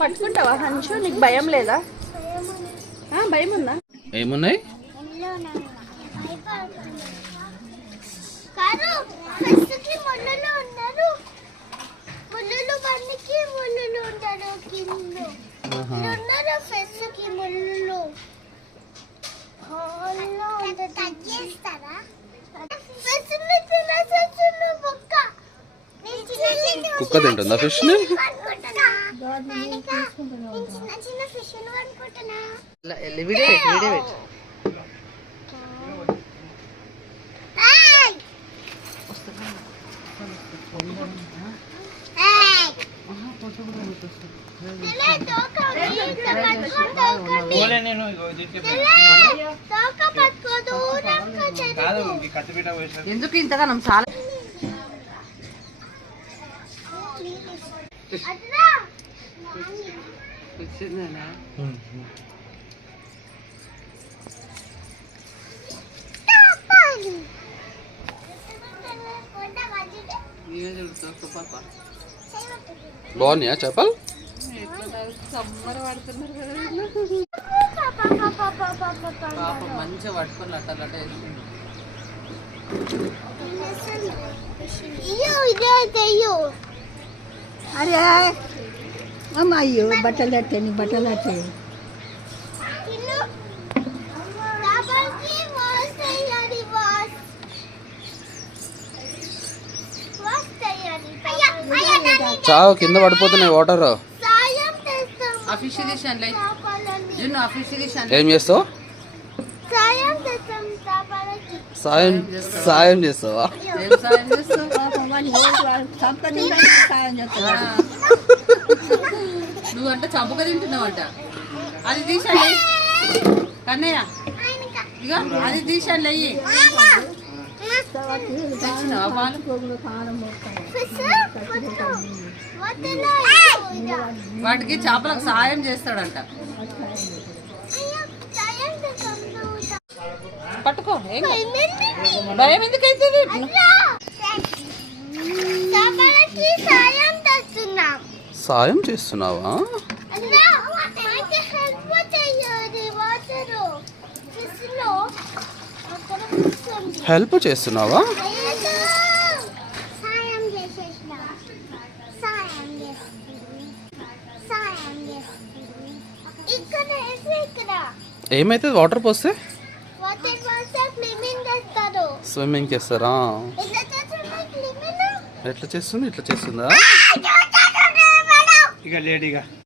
పట్టుకుంటావా హంచు? నీకు భయం లేదా? భయం ఉందా? ఏమున్నాయి? కుక్క తింటుందా ఫిష్ ని? ఎందుకు ఇంతగానం చాలా బాగున్నాయా చేపలు? సమ్మర్ పడుతున్నారు కదా, మంచిగా పట్టుకొని అట్ట అరే అమ్మ అయ్యో బట్టలు అట్టాయి, బట్టలు అట్టాయి. చావు కింద పడిపోతున్నాయి వాటర్. ఏం చేస్తావు? సాయం చేస్తావా? నువ్వంట చంపక తింటున్నావంట. అది తీసాను కన్నయ్య, ఇక అది తీసాను అయ్యి. వాటికి చేపలకు సాయం చేస్తాడంట. పట్టుకో, భయం ఎందుకైతే? సాయం చేస్తున్నావా? హెల్ప్ చేస్తున్నావా? ఏమైతే వాటర్ పోస్తే స్విమ్మింగ్ చేస్తారా? ఎట్లా చేస్తుంది? ఇట్లా చేస్తుందా? ఇక లేడీగా